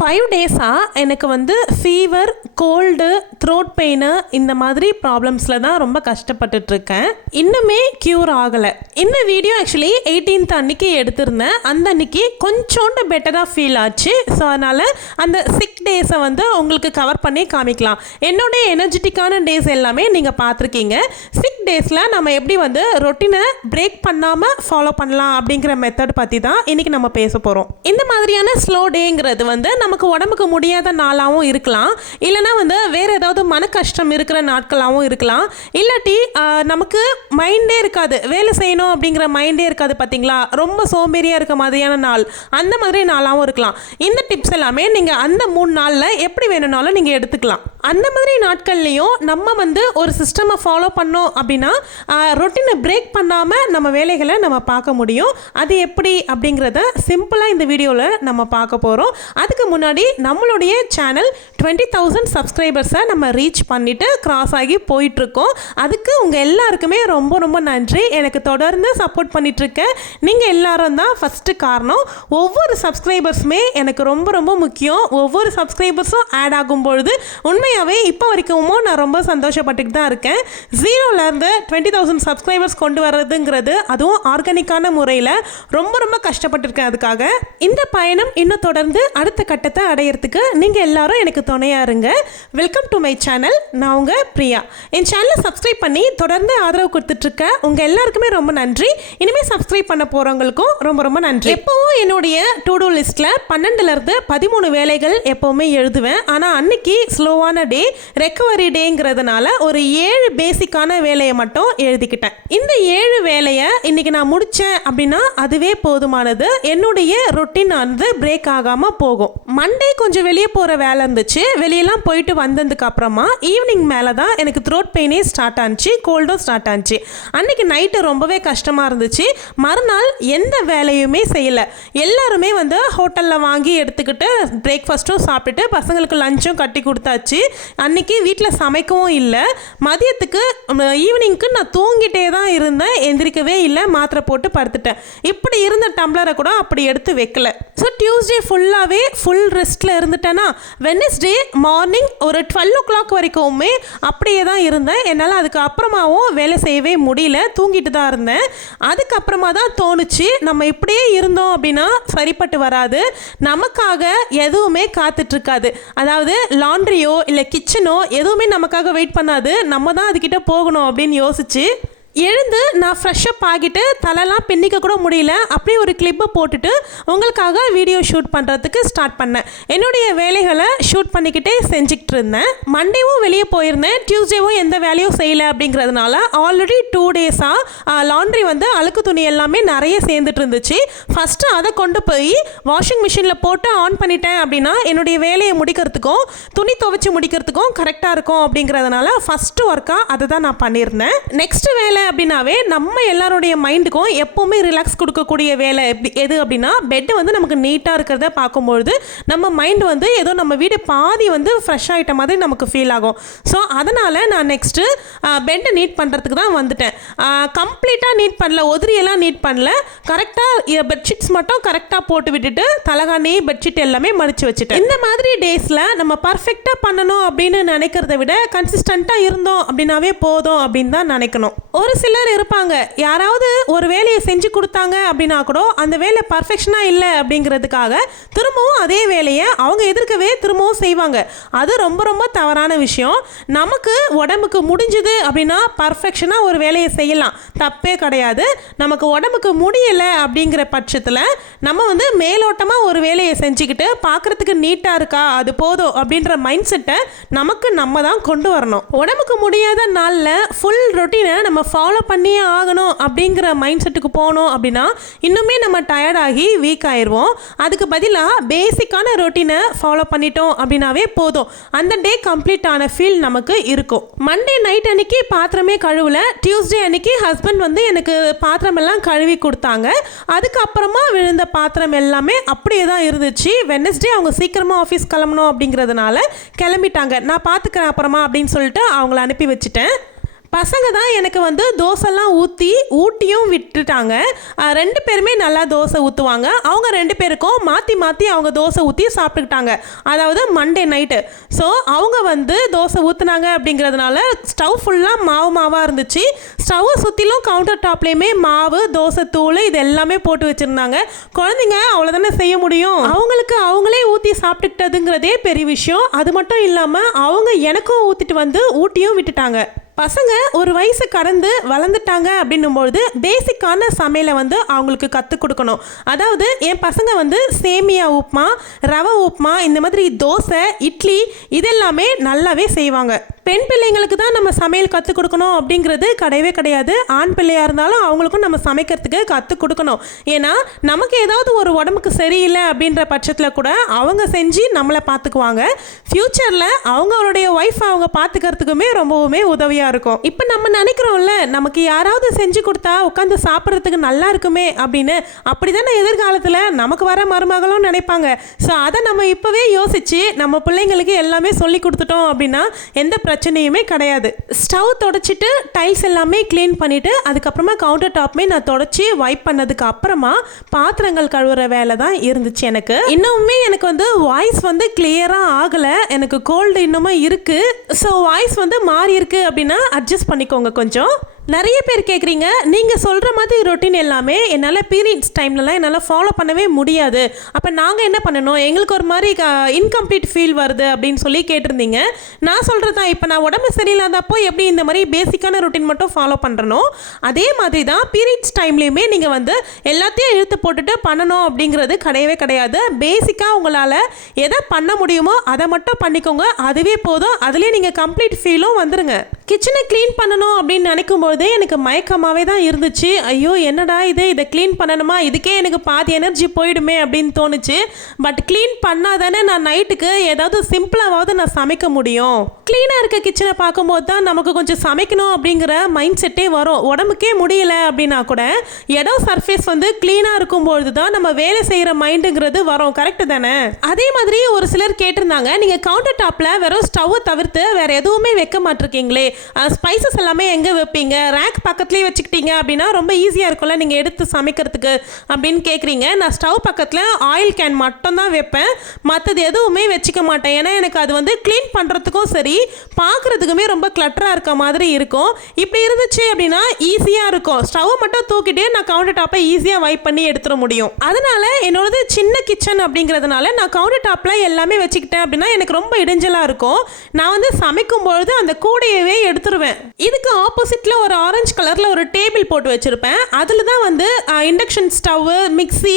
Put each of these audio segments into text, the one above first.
5 டேஸாக எனக்கு வந்து ஃபீவர், கோல்டு, த்ரோட் பெயின் இந்த மாதிரி ப்ராப்ளம்ஸில் தான் ரொம்ப கஷ்டப்பட்டுட்ருக்கேன். இன்னுமே க்யூர் ஆகலை. இந்த வீடியோ ஆக்சுவலி 18th அன்னைக்கு எடுத்திருந்தேன். அந்த அன்னைக்கு கொஞ்சோண்டு பெட்டராக ஃபீல் ஆச்சு. ஸோ அதனால் அந்த 6 டேஸை வந்து உங்களுக்கு கவர் பண்ணி காமிக்கலாம். என்னுடைய எனர்ஜெட்டிக்கான டேஸ் எல்லாமே நீங்கள் பார்த்துருக்கீங்க. 6 டேஸில் நம்ம எப்படி வந்து ரொட்டீனை பிரேக் பண்ணாமல் ஃபாலோ பண்ணலாம் அப்படிங்கிற மெத்தட் பற்றி தான் இன்றைக்கி நம்ம பேச போகிறோம். இந்த மாதிரியான ஸ்லோ டேங்கிறது வந்து நமக்கு உடம்புக்கு முடியாத நாளாகவும் இருக்கலாம், இல்லைனா வந்து வேறு ஏதாவது மன கஷ்டம் இருக்கிற நாட்களாகவும் இருக்கலாம், இல்லாட்டி நமக்கு மைண்டே இருக்காது, வேலை செய்யணும் அப்படிங்கிற மைண்டே இருக்காது பார்த்தீங்களா, ரொம்ப சோம்பேறியாக இருக்க மாதிரியான நாள், அந்த மாதிரி நாளாகவும் இருக்கலாம். இந்த டிப்ஸ் எல்லாமே நீங்கள் அந்த 3 நாளில் எப்படி வேணும்னாலும் நீங்கள் எடுத்துக்கலாம். அந்த மாதிரி நாட்கள்லையும் நம்ம வந்து ஒரு சிஸ்டமை ஃபாலோ பண்ணோம் அப்படின்னா ரொட்டீனை பிரேக் பண்ணாமல் நம்ம வேலைகளை நம்ம பார்க்க முடியும். அது எப்படி அப்படிங்கிறத சிம்பிளாக இந்த வீடியோவில் நம்ம பார்க்க போகிறோம். அதுக்கு முன்னாடி நம்மளுடைய சேனல் 20,000 சப்ஸ்கிரைபர்ஸை நம்ம ரீச் பண்ணிவிட்டு கிராஸ் ஆகி போயிட்டுருக்கோம். அதுக்கு உங்கள் எல்லாருக்குமே ரொம்ப ரொம்ப நன்றி. எனக்கு தொடர்ந்து சப்போர்ட் பண்ணிகிட்ருக்கேன் நீங்கள் எல்லாரும் தான் ஃபஸ்ட்டு காரணம். ஒவ்வொரு சப்ஸ்கிரைபர்ஸுமே எனக்கு ரொம்ப ரொம்ப முக்கியம். ஒவ்வொரு சப்ஸ்கிரைபர்ஸும் ஆட் ஆகும்பொழுது உண்மையாகவே இப்போ வரைக்கும் நான் ரொம்ப சந்தோஷப்பட்டுக்கிட்டு தான் இருக்கேன். 0லேருந்து 20,000 சப்ஸ்கிரைபர்ஸ் கொண்டு வர்றதுங்கிறது, அதுவும் ஆர்கானிக்கான முறையில் ரொம்ப ரொம்ப கஷ்டப்பட்டுருக்கேன். அதுக்காக இந்த பயணம் இன்னும் தொடர்ந்து அடுத்த கட்டத்தை அடையிறதுக்கு நீங்கள் எல்லாரும் எனக்கு துணையாக இருங்க. Welcome to my channel. நான் உங்கள் பிரியா. என் சேனலை சப்ஸ்கிரைப் பண்ணி தொடர்ந்து ஆதரவு கொடுத்துட்ருக்க உங்கள் எல்லாருக்குமே ரொம்ப நன்றி. இனிமேல் சப்ஸ்கிரைப் பண்ண போகிறவங்களுக்கும் ரொம்ப ரொம்ப நன்றி. எப்போவும் என்னுடைய டு டூ லிஸ்ட்டில் 12லேருந்து 13 வேலைகள் எப்போவுமே எழுதுவேன். ஆனால் அன்னைக்கு ஸ்லோவான டே, ரெக்கவரி டேங்கிறதுனால ஒரு 7 பேசிக்கான வேலையை மட்டும் எழுதிக்கிட்டேன். இந்த 7 வேலையை இன்னைக்கு நான் முடித்தேன் அப்படின்னா அதுவே போதுமானது. என்னுடைய ரொட்டீன் வந்து பிரேக் ஆகாமல் போகும். மண்டே கொஞ்சம் வெளியே போகிற வேலை இருந்துச்சு. வெளியெல்லாம் போயிட்டு வந்ததுக்கு அப்புறமா ஈவினிங் மேலே தான் எனக்கு த்ரோட் பெயினே ஸ்டார்ட் ஆனிச்சு, கோல்டும் ஸ்டார்ட் ஆனிச்சு. அன்னைக்கு நைட்டு ரொம்பவே கஷ்டமாக இருந்துச்சு. மறுநாள் எந்த வேலையுமே செய்யலை. எல்லாருமே வந்து ஹோட்டலில் வாங்கி எடுத்துக்கிட்டு பிரேக்ஃபாஸ்ட்டும் சாப்பிட்டுட்டு பசங்களுக்கு லஞ்சும் கட்டி கொடுத்தாச்சு. அன்னைக்கு வீட்டில் சமைக்கவும் இல்லை. மதியத்துக்கு ஈவினிங்க்கு நான் தூங்கிட்டே தான் இருந்தேன், எந்திரிக்கவே இல்லை, மாத்திரை போட்டு படுத்துட்டேன். இப்படி இருந்த டம்ளரை கூட அப்படி எடுத்து வைக்கல. ஸோ டியூஸ்டே ஃபுல்லாகவே ஃபுல் ரெஸ்ட்டில் இருந்துட்டேன்னா வெட்னஸ்டே மார்னிங் ஒரு 12 o'clock வரைக்குமே அப்படியே தான் இருந்தேன். என்னால் அதுக்கு அப்புறமாவும் வேலை செய்யவே முடியல, தூங்கிட்டு தான் இருந்தேன். அதுக்கப்புறமா தான் தோணுச்சு, நம்ம இப்படியே இருந்தோம் அப்படின்னா சரிப்பட்டு வராது, நமக்காக எதுவுமே காத்துட்ருக்காது. அதாவது லாண்ட்ரியோ இல்லை கிச்சனோ எதுவுமே நமக்காக வெயிட் பண்ணாது, நம்ம தான் அதுக்கிட்ட போகணும் அப்படின்னு யோசிச்சு எழுந்து நான் ஃப்ரெஷ்அப் ஆகிட்டு தலைலாம் பின்னிக்க கூட முடியல, அப்படியே ஒரு கிளிப்பை போட்டுட்டு உங்களுக்காக வீடியோ ஷூட் பண்ணுறதுக்கு ஸ்டார்ட் பண்ணேன். என்னுடைய வேலைகளை ஷூட் பண்ணிக்கிட்டே செஞ்சுக்கிட்டு இருந்தேன். மண்டேவும் வெளியே போயிருந்தேன், டியூஸ்டேவும் எந்த வேலையும் செய்யலை. அப்படிங்கிறதுனால ஆல்ரெடி 2 டேஸாக லாண்ட்ரி வந்து அழுக்கு துணி எல்லாமே நிறைய சேர்ந்துட்டு இருந்துச்சு. ஃபஸ்ட்டு அதை கொண்டு போய் வாஷிங் மிஷினில் போட்டு ஆன் பண்ணிட்டேன் அப்படின்னா என்னுடைய வேலையை முடிக்கிறதுக்கும் துணி துவைச்சி முடிக்கிறதுக்கும் கரெக்டாக இருக்கும். அப்படிங்கிறதுனால ஃபஸ்ட்டு ஒர்க்காக அதை தான் நான் பண்ணியிருந்தேன். நெக்ஸ்ட் வேலை அப்படின்னாவே நம்ம எல்லாருடைய மைண்டுக்கும் எப்பவுமே ரிலாக்ஸ் கொடுக்கக்கூடிய வேலை எது அப்படின்னா பெட் வந்து நமக்கு நீட்டாக இருக்கிறத பார்க்கும்பொழுது நம்ம மைண்ட் வந்து ஏதோ நம்ம வீடு பாதி வந்து ஃப்ரெஷ் ஆகிட்ட மாதிரி நமக்கு ஃபீல் ஆகும். ஸோ அதனால் நான் நெக்ஸ்ட்டு பெட்டை நீட் பண்ணுறதுக்கு தான் வந்துட்டேன். கம்ப்ளீட்டாக நீட் பண்ணல, உதிரியெல்லாம் நீட் பண்ணல, கரெக்டாக பெட்ஷீட்ஸ் மட்டும் கரெக்டாக போட்டு விட்டுட்டு தலகாணி பெட்ஷீட் எல்லாமே மடித்து வச்சுட்டேன். இந்த மாதிரி டேஸில் நம்ம பர்ஃபெக்டாக பண்ணணும் அப்படின்னு நினைக்கிறத விட கன்சிஸ்டண்ட்டாக இருந்தோம் அப்படின்னாவே போதும் அப்படின்னு தான் நினைக்கணும். ஒரு சிலர் இருப்பாங்க, யாராவது ஒரு வேலையை செஞ்சு கொடுத்தாங்க அப்படின்னா கூட அந்த வேலை பர்ஃபெக்ஷனாக இல்லை அப்படிங்கிறதுக்காக திரும்பவும் அதே வேலையை அவங்க எதிர்க்கவே திரும்பவும் செய்வாங்க. அது ரொம்ப ரொம்ப தவறான விஷயம். நமக்கு உடம்புக்கு முடிஞ்சுது அப்படின்னா பர்ஃபெக்ஷனாக ஒரு வேலையை செய்யலாம், தப்பே கிடையாது. நமக்கு உடம்புக்கு முடியலை அப்படிங்கிற பட்சத்தில் நம்ம வந்து மேலோட்டமாக ஒரு வேலையை செஞ்சுக்கிட்டு பார்க்குறதுக்கு நீட்டாக இருக்கா, அது போதும் அப்படின்ற மைண்ட் செட்டை நமக்கு நம்ம தான் கொண்டு வரணும். உடம்புக்கு முடியாத நாளில் ஃபுல் ரொட்டீனை நம்ம ஃபாலோ பண்ணியே ஆகணும் அப்படிங்கிற மைண்ட் செட்டுக்கு போனோம் அப்படின்னா இன்னுமே நம்ம டயர்டாகி வீக் ஆயிடுவோம். அதுக்கு பதிலாக பேசிக்கான ரொட்டீனை ஃபாலோ பண்ணிட்டோம் அப்படின்னாவே போதும், அந்த டே கம்ப்ளீட் ஆன ஃபீல் நமக்கு இருக்கும். மண்டே நைட் அன்னைக்கு பாத்திரமே கழுவல, டியூஸ்டே அன்னைக்கு ஹஸ்பண்ட் வந்து எனக்கு பாத்திரம் எல்லாம் கழுவி கொடுத்தாங்க. அதுக்கப்புறமா விழுந்த பாத்திரம் எல்லாமே அப்படியே தான் இருந்துச்சு. வெட்னஸ்டே அவங்க சீக்கிரமாக ஆஃபீஸ் கிளம்பணும் அப்படிங்கிறதுனால கிளம்பிட்டாங்க. நான் பார்த்துக்கிறேன் அப்புறமா அப்படின்னு சொல்லிட்டு அவங்கள அனுப்பி வச்சுட்டேன். பசங்க தான் எனக்கு வந்து தோசைலாம் ஊட்டியும் விட்டுட்டாங்க. 2 பேருமே நல்லா தோசை ஊற்றுவாங்க. அவங்க 2 பேருக்கும் மாற்றி மாற்றி அவங்க தோசை ஊற்றி சாப்பிட்டுக்கிட்டாங்க. அதாவது மண்டே நைட்டு. ஸோ அவங்க வந்து தோசை ஊற்றுனாங்க அப்படிங்கிறதுனால ஸ்டவ் ஃபுல்லாக மாவாக இருந்துச்சு. ஸ்டவ்வை சுற்றிலும் கவுண்டர் டாப்லேயுமே மாவு, தோசை தூள் இது எல்லாமே போட்டு வச்சுருந்தாங்க. குழந்தைங்க அவ்வளோதானே செய்ய முடியும். அவங்களுக்கு அவங்களே ஊற்றி சாப்பிட்டுக்கிட்டதுங்கிறதே பெரிய விஷயம். அது மட்டும் இல்லாமல் அவங்க எனக்கும் ஊற்றிட்டு வந்து ஊட்டியும் விட்டுட்டாங்க. பசங்க ஒரு வயசு கடந்து வளர்ந்துட்டாங்க அப்படின்னும்பொழுது பேசிக்கான சமையலை வந்து அவங்களுக்கு கற்றுக் கொடுக்கணும். அதாவது என் பசங்க வந்து சேமியா உப்புமா, ரவை உப்புமா, இந்த மாதிரி தோசை, இட்லி இதெல்லாமே நல்லாவே செய்வாங்க. பெண் பிள்ளைங்களுக்கு தான் நம்ம சமையல் கற்றுக் கொடுக்கணும் அப்படிங்கிறது கிடையாது. ஆண் பிள்ளையாக இருந்தாலும் அவங்களுக்கும் நம்ம சமைக்கிறதுக்கு கற்றுக் கொடுக்கணும். ஏன்னா நமக்கு ஏதாவது ஒரு உடம்புக்கு சரியில்லை அப்படின்ற பட்சத்தில் கூட அவங்க செஞ்சு நம்மளை பார்த்துக்குவாங்க. ஃப்யூச்சரில் அவங்களுடைய ஒய்ஃப் அவங்க பார்த்துக்கிறதுக்குமே ரொம்பவுமே உதவியாக இருக்கும். இப்போ நம்ம நினைக்கிறோம்ல, நமக்கு யாராவது செஞ்சு கொடுத்தா உட்காந்து சாப்பிட்றதுக்கு நல்லா இருக்குமே அப்படின்னு. அப்படிதானே எதிர்காலத்தில் நமக்கு வர மருமகளும் நினைப்பாங்க. ஸோ அதை நம்ம இப்போவே யோசிச்சு நம்ம பிள்ளைங்களுக்கு எல்லாமே சொல்லி கொடுத்துட்டோம் அப்படின்னா எந்த பிரச்சனையுமே கிடையாது. ஸ்டவ் தொடச்சிட்டு டைல்ஸ் எல்லாமே க்ளீன் பண்ணிட்டு அதுக்கப்புறமா கவுண்டர் டாப்மே நான் தொடச்சி வைப் பண்ணதுக்கு அப்புறமா பாத்திரங்கள் கழுவுற வேலை தான் இருந்துச்சு எனக்கு. இன்னுமே எனக்கு வந்து வாய்ஸ் வந்து கிளியராக ஆகலை. எனக்கு கோல்டு இன்னமும் இருக்கு. ஸோ வாய்ஸ் வந்து மாறி இருக்கு அப்படின்னா அட்ஜஸ்ட் பண்ணிக்கோங்க கொஞ்சம். நிறைய பேர் கேட்குறீங்க, நீங்கள் சொல்கிற மாதிரி ரொட்டீன் எல்லாமே என்னால் பீரியட்ஸ் டைம்லலாம் என்னால் ஃபாலோ பண்ணவே முடியாது, அப்போ நாங்கள் என்ன பண்ணணும், எங்களுக்கு ஒரு மாதிரி இன்கம்ப்ளீட் ஃபீல் வருது அப்படின்னு சொல்லி கேட்டிருந்தீங்க. நான் சொல்கிறது தான், இப்போ நான் உடம்பு சரியில்லாதப்போ எப்படி இந்த மாதிரி பேசிக்கான ரொட்டீன் மட்டும் ஃபாலோ பண்ணுறனோ அதே மாதிரி தான் பீரியட்ஸ் டைம்லேயுமே நீங்கள் வந்து எல்லாத்தையும் இழுத்து போட்டுட்டு பண்ணணும் அப்படிங்கிறது கிடையாது. பேசிக்காக உங்களால் எதை பண்ண முடியுமோ அதை மட்டும் பண்ணிக்கோங்க, அதுவே போதும். அதுலேயே நீங்கள் கம்ப்ளீட் ஃபீலும் வந்துடுங்க. கிச்சனை க்ளீன் பண்ணணும் அப்படின்னு நினைக்கும்போது எனக்கு மயக்கமாகவே தான் இருந்துச்சு. ஐயோ என்னடா இதை க்ளீன் பண்ணணுமா, இதுக்கே எனக்கு பாதி எனர்ஜி போயிடுமே அப்படின்னு தோணுச்சு. பட் க்ளீன் பண்ணாதானே நான் நைட்டுக்கு ஏதாவது சிம்பிளாவது நான் சமைக்க முடியும். க்ளீனாக இருக்க கிச்சனை பார்க்கும்போது தான் நமக்கு கொஞ்சம் சமைக்கணும் அப்படிங்கிற மைண்ட் செட்டே வரும். உடம்புக்கே முடியல அப்படின்னா கூட இடம் சர்ஃபேஸ் வந்து க்ளீனாக இருக்கும்பொழுது தான் நம்ம வேலை செய்கிற மைண்டுங்கிறது வரும். கரெக்டு தானே? அதே மாதிரி ஒரு சிலர் கேட்டிருந்தாங்க, நீங்கள் கவுண்டர் டாப்பில் வெறும் ஸ்டவ்வை தவிர்த்து வேறு எதுவுமே வைக்க மாட்டிருக்கீங்களே, ஸ்பைசஸ் எல்லாமே எங்கே வைப்பீங்க, ரேக் பக்கத்துலேயே வச்சுக்கிட்டீங்க அப்படின்னா ரொம்ப ஈஸியாக இருக்கும்ல நீங்கள் எடுத்து சமைக்கிறதுக்கு அப்படின்னு கேட்குறீங்க. நான் ஸ்டவ் பக்கத்தில் ஆயில் கேன் மட்டும் தான் வைப்பேன், மற்றது எதுவுமே வச்சுக்க மாட்டேன். ஏன்னா எனக்கு அது வந்து க்ளீன் பண்ணுறதுக்கும் சரி பார்க்குறதுக்குமே ரொம்ப கிளட்டராக இருக்க மாதிரி இருக்கும். இப்படி இருந்துச்சு அப்படின்னா ஈஸியாக இருக்கும். ஸ்டவ் மட்டும் தூக்கிட்டு நான் கவுண்டர் டாப்பை ஈஸியாக வைப் பண்ணி எடுத்துட முடியும். அதனால என்னோடது சின்ன கிச்சன் அப்படிங்கிறதுனால நான் கவுண்டர் டாப்பில் எல்லாமே வச்சுக்கிட்டேன் அப்படின்னா எனக்கு ரொம்ப இடைஞ்சலாக இருக்கும். நான் வந்து சமைக்கும்பொழுது அந்த கூடையவே எடுத்துருவேன். இதுக்கு ஆப்போசிட்டில் ஒரு ஆரஞ்சு கலரில் ஒரு டேபிள் போட்டு வச்சுருப்பேன். அதில் தான் வந்து இண்டக்ஷன் ஸ்டவ்வு, மிக்சி,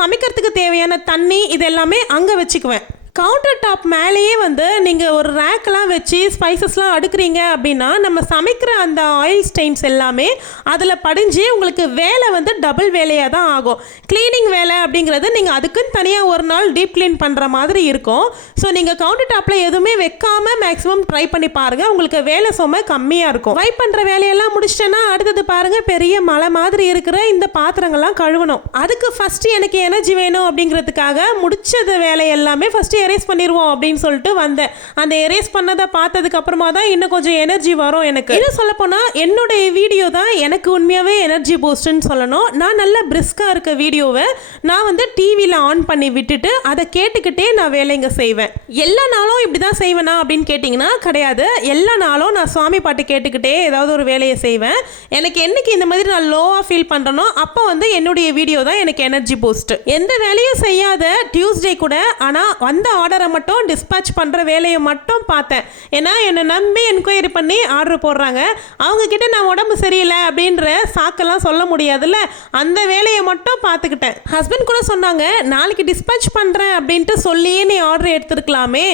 சமைக்கிறதுக்கு தேவையான தண்ணி இது எல்லாமே அங்கே வச்சுக்குவேன். கவுண்டர் டாப் மேலேயே வந்து நீங்கள் ஒரு ரேக்கெலாம் வச்சு ஸ்பைசஸ்லாம் அடுக்குறீங்க அப்படின்னா நம்ம சமைக்கிற அந்த ஆயில் ஸ்டெயின்ஸ் எல்லாமே அதில் படிஞ்சு உங்களுக்கு வேலை வந்து டபுள் வேலையாக தான் ஆகும். க்ளீனிங் வேலை அப்படிங்கிறது நீங்கள் அதுக்குன்னு தனியாக ஒரு நாள் டீப் க்ளீன் பண்ணுற மாதிரி இருக்கும். ஸோ நீங்கள் கவுண்டர் டாப்பில் எதுவுமே வைக்காமல் மேக்ஸிமம் ட்ரை பண்ணி பாருங்கள், உங்களுக்கு வேலை சுமை கம்மியாக இருக்கும். வைப் பண்ணுற வேலையெல்லாம் முடிச்சிட்டேன்னா அடுத்தது பாருங்கள், பெரிய மலை மாதிரி இருக்கிற இந்த பாத்திரங்கள்லாம் கழுவணும். அதுக்கு ஃபஸ்ட்டு எனக்கு எனர்ஜி வேணும் அப்படிங்கிறதுக்காக முடிச்சது வேலை எல்லாமே ஃபஸ்ட்டு எரேஸ் பண்ணிடுவோம் அப்படின்னு சொல்லிட்டு வந்தேன். அந்த எரேஸ் பண்ணதை பார்த்ததுக்கு அப்புறமா தான் இன்னும் கொஞ்சம் எனர்ஜி வரும் எனக்கு. இன்னும் சொல்ல போனால் என்னுடைய வீடியோ தான் எனக்கு உண்மையாகவே எனர்ஜி பூஸ்ட்னு சொல்லணும். நான் நல்லா பிரிஸ்காக இருக்க வீடியோவை நான் வந்து டிவியில் ஆன் பண்ணி விட்டுட்டு அதை கேட்டுக்கிட்டே நான் வேலைங்க செய்வேன். எல்லா நாளும் இப்படி தான் செய்வேனா அப்படின்னு கேட்டிங்கன்னா கிடையாது. எல்லா நாளும் நான் சுவாமி பாட்டு கேட்டுக்கிட்டே ஏதாவது ஒரு வேலையை செய்வேன். எனக்கு என்னைக்கு இந்த மாதிரி நான் லோவாக ஃபீல் பண்ணுறனோ அப்போ வந்து என்னுடைய வீடியோ தான் எனக்கு எனர்ஜி பூஸ்ட். எந்த வேலையும் செய்யாத டியூஸ்டே கூட ஆனால் வந்த ஆர்டரை மட்டும் டிஸ்பேட்ச் பண்ணுற வேலையை மட்டும் பார்த்தேன். ஏன்னா என்னை நம்பி என்கொயரி பண்ணி ஆர்டர் போடுறாங்க. அவங்கக்கிட்ட நான் உடம்பு சரியில்லை அப்படின்ற சாக்கெல்லாம் சொல்ல முடியாதுல்ல, அந்த வேலையை மட்டும் பார்த்துக்கிட்டேன். ஹஸ்பண்ட் கூட சொன்னாங்க, நாளைக்கு டிஸ்பேட்ச் பண்ணுறேன் அப்படின்ட்டு சொல்லியே நீ ஆர்டர் எடுத்துருக்கலாமே,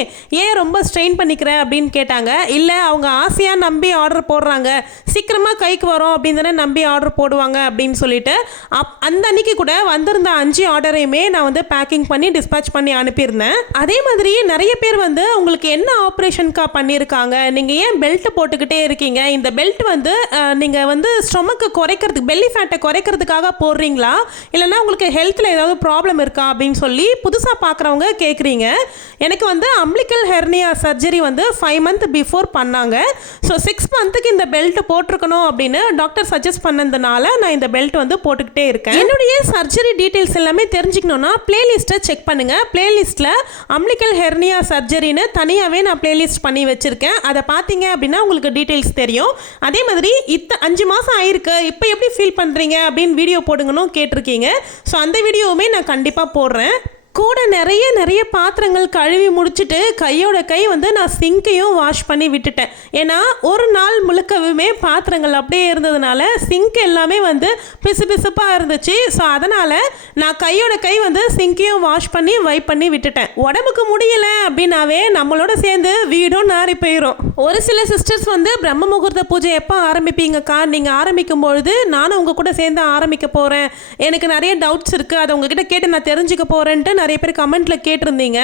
ஏன் ரொம்ப ஸ்ட்ரெயின் பண்ணிக்கிற அப்படின்னு கேட்டாங்க. இல்லை அவங்க ஆசையாக நம்பி ஆர்டர் போடுறாங்க, சீக்கிரமாக கைக்கு வரும் அப்படின்னு தானே நம்பி ஆர்டர் போடுவாங்க அப்படின்னு சொல்லிட்டு அந்த அன்னைக்கு கூட வந்திருந்த 5 ஆர்டரையுமே நான் வந்து பேக்கிங் பண்ணி டிஸ்பேட்ச் பண்ணி அனுப்பியிருந்தேன். அதே மாதிரி நிறைய பேர் வந்து உங்களுக்கு என்ன ஆப்ரேஷன்க்கா பண்ணியிருக்காங்க, நீங்கள் ஏன் பெல்ட் போட்டுக்கிட்டே இருக்கீங்க, இந்த பெல்ட் வந்து நீங்கள் வந்து ஸ்டொமக்கு குறைக்கிறதுக்கு பெல்லி ஃபேட்டை குறைக்கிறதுக்காக போடுறீங்களா இல்லைனா உங்களுக்கு ஹெல்த்தில் ஏதாவது ப்ராப்ளம் இருக்கா அப்படின்னு சொல்லி புதுசாக பார்க்குறவங்க கேட்குறீங்க. எனக்கு வந்து அம்பிளிக்கல் ஹெர்னியா சர்ஜரி வந்து 5 months பிஃபோர் பண்ணாங்க. ஸோ 6 monthsக்கு இந்த பெல்ட் போட்டிருக்கணும் அப்படின்னு டாக்டர் சஜஸ்ட் பண்ணதுனால நான் இந்த பெல்ட் வந்து போட்டுக்கிட்டே இருக்கேன். என்னுடைய சர்ஜரி டீட்டெயில்ஸ் எல்லாமே தெரிஞ்சுக்கணுன்னா பிளேலிஸ்ட்டை செக் பண்ணுங்கள். பிளேலிஸ்ட்டில் அம்பிளிக்கல் ஹெர்னியா சர்ஜரின்னு தனியாகவே நான் பிளேலிஸ்ட் பண்ணி வச்சுருக்கேன். அதை பார்த்தீங்க அப்படின்னா உங்களுக்கு டீட்டெயில்ஸ் தெரியும். அதே மாதிரி 5 மாதம் ஆயிருக்கு, இப்போ எப்படி ஃபீல் பண்ணுறீங்க அப்படின்னு வீடியோ போடுங்கன்னு கேட்டிருக்கீங்க. ஸோ அந்த வீடியோவுமே நான் கண்டிப்பாக போடுறேன். கூட நிறைய பாத்திரங்கள் கழுவி முடிச்சுட்டு கையோட கை வந்து நான் சிங்கையும் வாஷ் பண்ணி விட்டுட்டேன். ஏன்னா ஒரு நாள் முழுக்கவுமே பாத்திரங்கள் அப்படியே இருந்ததுனால சிங்க் எல்லாமே வந்து பிசுப்பாக இருந்துச்சு. ஸோ அதனால் நான் கையோட கை வந்து சிங்கையும் வாஷ் பண்ணி வைப் பண்ணி விட்டுட்டேன். உடம்புக்கு முடியலை அப்படின்னாவே நம்மளோட சேர்ந்து வீடும் நாரி போயிடும். ஒரு சில சிஸ்டர்ஸ் வந்து பிரம்ம முகூர்த்த பூஜை எப்போ ஆரம்பிப்பீங்கக்கா, நீங்கள் ஆரம்பிக்கும் பொழுது நானும் உங்கள் கூட சேர்ந்து ஆரம்பிக்க போகிறேன், எனக்கு நிறைய டவுட்ஸ் இருக்குது, அதை உங்ககிட்ட கேட்டு நான் தெரிஞ்சுக்க போகிறேன்ட்டு நிறைய பேர் கமெண்ட்டில் கேட்டிருந்தீங்க.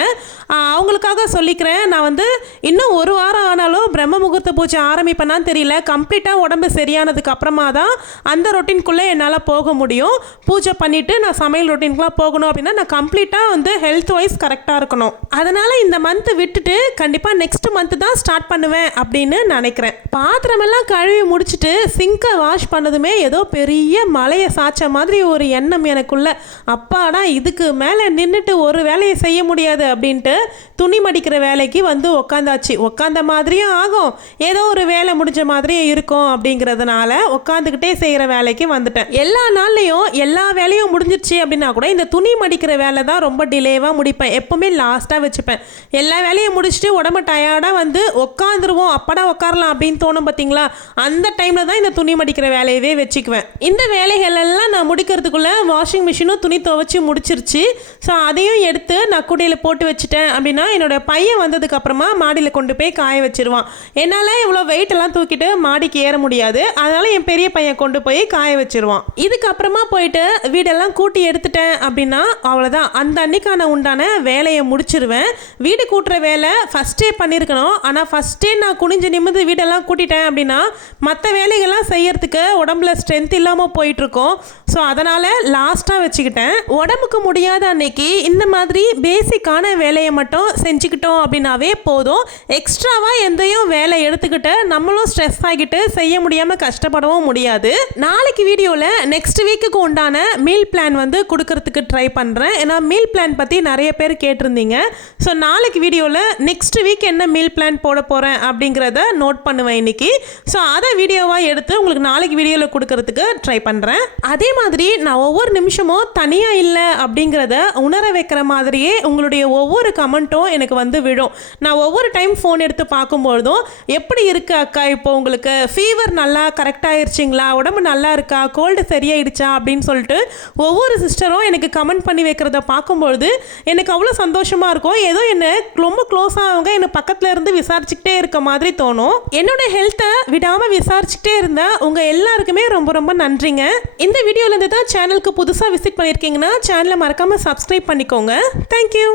அவங்களுக்காக சொல்லிக்கிறேன். நான் வந்து இன்னும் 1 வாரம் ஆனாலும் பிரம்ம முகூர்த்த பூஜை ஆரம்பிப்பேனான்னு தெரியல. கம்ப்ளீட்டாக உடம்பு சரியானதுக்கு அப்புறமா தான் அந்த ரொட்டீனுக்குள்ளே என்னால் போக முடியும். பூஜை பண்ணிவிட்டு நான் சமையல் ரொட்டீனுக்குலாம் போகணும் அப்படின்னா நான் கம்ப்ளீட்டாக வந்து ஹெல்த் வைஸ் கரெக்டாக இருக்கணும். அதனால் இந்த மந்த் விட்டுட்டு கண்டிப்பாக நெக்ஸ்ட் மந்த் தான் ஸ்டார்ட் பண்ணுவேன் அப்படின்னு நினைக்கிறேன். பாத்திரமெல்லாம் கழுவி முடிச்சுட்டு சிங்கை வாஷ் பண்ணதுமே ஏதோ பெரிய மலையை சாய்ச்ச மாதிரி ஒரு எண்ணம் எனக்குள்ள. அப்பாடா இதுக்கு மேலே நின்றுட்டு ஒரு வேலையை செய்ய முடியாது அப்படின்ட்டு துணி மடிக்கிற வேலைக்கு வந்து உக்காந்தாச்சு. உக்காந்த மாதிரியும் ஆகும், ஏதோ ஒரு வேலை முடிஞ்ச மாதிரியும் இருக்கும் அப்படிங்கிறதுனால உட்காந்துக்கிட்டே செய்கிற வேலைக்கு வந்துட்டேன். எல்லா நாள்லையும் எல்லா வேலையும் முடிஞ்சிருச்சு அப்படின்னா கூட இந்த துணி மடிக்கிற வேலை தான் ரொம்ப டிலேவாக முடிப்பேன். எப்போவுமே லாஸ்ட்டாக வச்சுப்பேன். எல்லா வேலையும் முடிச்சுட்டு உடம்பு டயர்டாக வந்து உட்காந்துருவோம், அப்படா உட்காரலாம் அப்படின்னு தோணும் பார்த்தீங்களா, அந்த டைமில் தான் இந்த துணி மடிக்கிற வேலையவே வச்சுக்குவேன். இந்த வேலைகள் எல்லாம் நான் முடிக்கிறதுக்குள்ளே வாஷிங் மிஷினும் துணி துவைச்சி முடிச்சிருச்சு. ஸோ அதையும் எடுத்து நான் கூடையில் போட்டு வச்சுட்டேன் அப்படின்னா என்னோட பையன் வந்ததுக்கு அப்புறமா மாடியில் கொண்டு போய் காய வச்சிருவான். என்னால் இவ்வளோ வெயிட்டெல்லாம் தூக்கிட்டு மாடிக்கு ஏற முடியாது, அதனால என் பெரிய பையன் கொண்டு போய் காய வச்சிருவான். இதுக்கப்புறமா போயிட்டு வீடெல்லாம் கூட்டி எடுத்துட்டேன் அப்படின்னா அவ்வளோதான், அந்த அன்னைக்கான உண்டான வேலையை முடிச்சிருவேன். வீடு கூட்டுற வேலை ஃபஸ்ட்டே பண்ணியிருக்கணும், ஆனால் ஃபஸ்ட்டே நான் குனிஞ்சு நிமிர்ந்து வீடெல்லாம் கூட்டிட்டேன் அப்படின்னா மற்ற வேலைகள்லாம் செய்யறதுக்கு உடம்புல ஸ்ட்ரென்த் இல்லாமல் போயிட்டுருக்கோம். ஸோ அதனால் லாஸ்ட்டாக வச்சுக்கிட்டேன். உடம்புக்கு முடியாத அன்னைக்கு இந்த மாதிரி பேசிக்கான வேலையை மட்டும் செஞ்சுக்கிட்டோம் அப்படின்னாவே போதும். எக்ஸ்ட்ராவாக எந்தையும் வேலை எடுத்துக்கிட்டு நம்மளும் ஸ்ட்ரெஸ் ஆகிட்டு செய்ய முடியாமல் கஷ்டப்படவும் முடியாது. நாளைக்கு வீடியோவில் நெக்ஸ்ட் வீக்குக்கு உண்டான மீல் பிளான் வந்து கொடுக்கறதுக்கு ட்ரை பண்ணுறேன். ஏன்னா மீல் பிளான் பற்றி நிறைய பேர் கேட்டிருந்தீங்க. ஸோ நாளைக்கு வீடியோவில் நெக்ஸ்ட் வீக் என்ன மீல் பிளான் போட போகிறேன் அப்படிங்கிறத நோட் பண்ணுவேன் இன்னைக்கு. ஸோ அதை வீடியோவாக எடுத்து உங்களுக்கு நாளைக்கு வீடியோவில் கொடுக்கறதுக்கு ட்ரை பண்ணுறேன். அதே மாதிரி நான் ஒவ்வொரு நிமிஷமும் தனியாக இல்லை அப்படிங்கிறத உணர வைக்கிற மாதிரியே உங்களுடைய ஒவ்வொரு கமெண்ட்டும் எனக்கு வந்து விடும். நான் ஒவ்வொரு டைம் ஃபோன் எடுத்து பார்க்கும்பொழுதும் எப்படி இருக்குது அக்கா, இப்போ உங்களுக்கு ஃபீவர் நல்லா கரெக்டாகிருச்சிங்களா, உடம்பு நல்லா இருக்கா, கோல்டு சரியாயிடுச்சா அப்படின்னு சொல்லிட்டு ஒவ்வொரு சிஸ்டரும் எனக்கு கமெண்ட் பண்ணி வைக்கிறத பார்க்கும்பொழுது எனக்கு அவ்வளோ சந்தோஷமாக இருக்கும். ஏதோ என்னை ரொம்ப க்ளோஸாக அவங்க என்னை பக்கத்தில் இருந்து விசாரிச்சுக்கிட்டே இருக்க மாதிரி தோணும். என்னோட ஹெல்த்தை விடாமல் விசாரிச்சுக்கிட்டே இருந்தால் உங்கள் எல்லாருக்குமே ரொம்ப ரொம்ப நன்றிங்க. இந்த வீடியோலேருந்து தான் சேனலுக்கு புதுசாக விசிட் பண்ணியிருக்கீங்கன்னா சேனலை மறக்காமல் சப்ஸ்கிரைப் பண்ணிக்கோங்க. தேங்க்யூ.